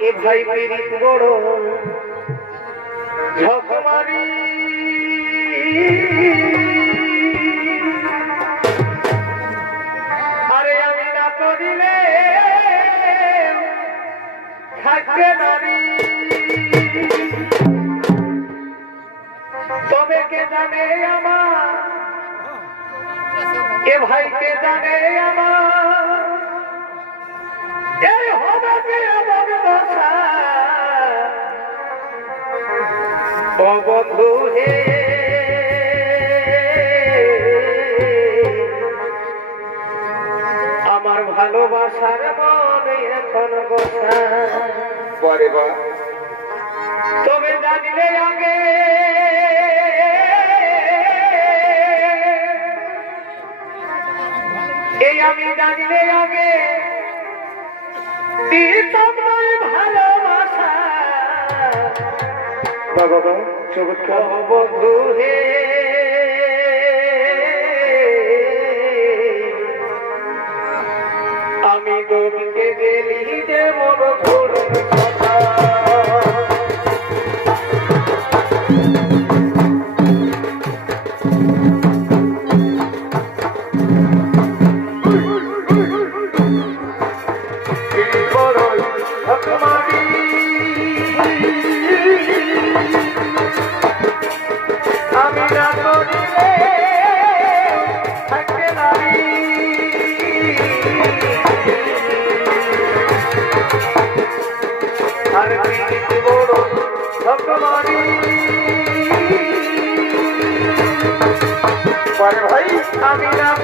এ ভাই পীড়িত বড় আরে আমি না করিলে থাকবে নারী তবে কে জানে আমার এ ভাই কে জানে আমার? এই হবে বাসা। ও আমার ভালোবাসার মনে এখন বসা। পরে বা বাবা বা চমৎকার। বন্ধু হে। আমি দমকে গেলি যে মন ধরুন পরে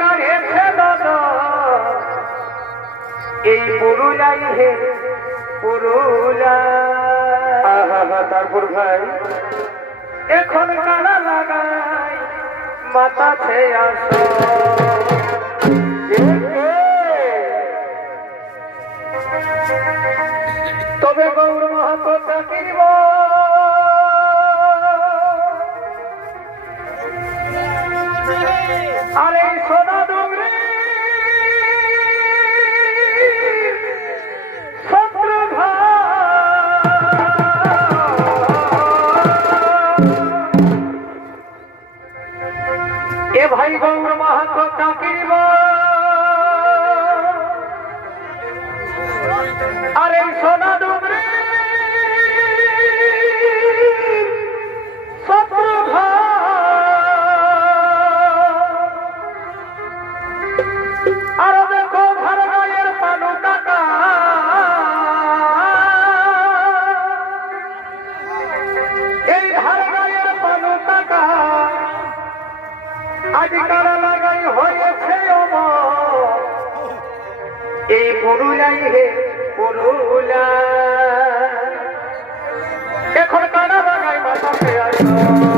কাঢ়েছে দাদা এই পুরুলাই হে পুরুলা তারপর ভাই? এখন কানা লাগাই। ছে আস? তবে গৌর মাহাতো চাকিব ভাই গৌর মাহাতো চাকিব আরে সোনা ডুবরি পুরুলা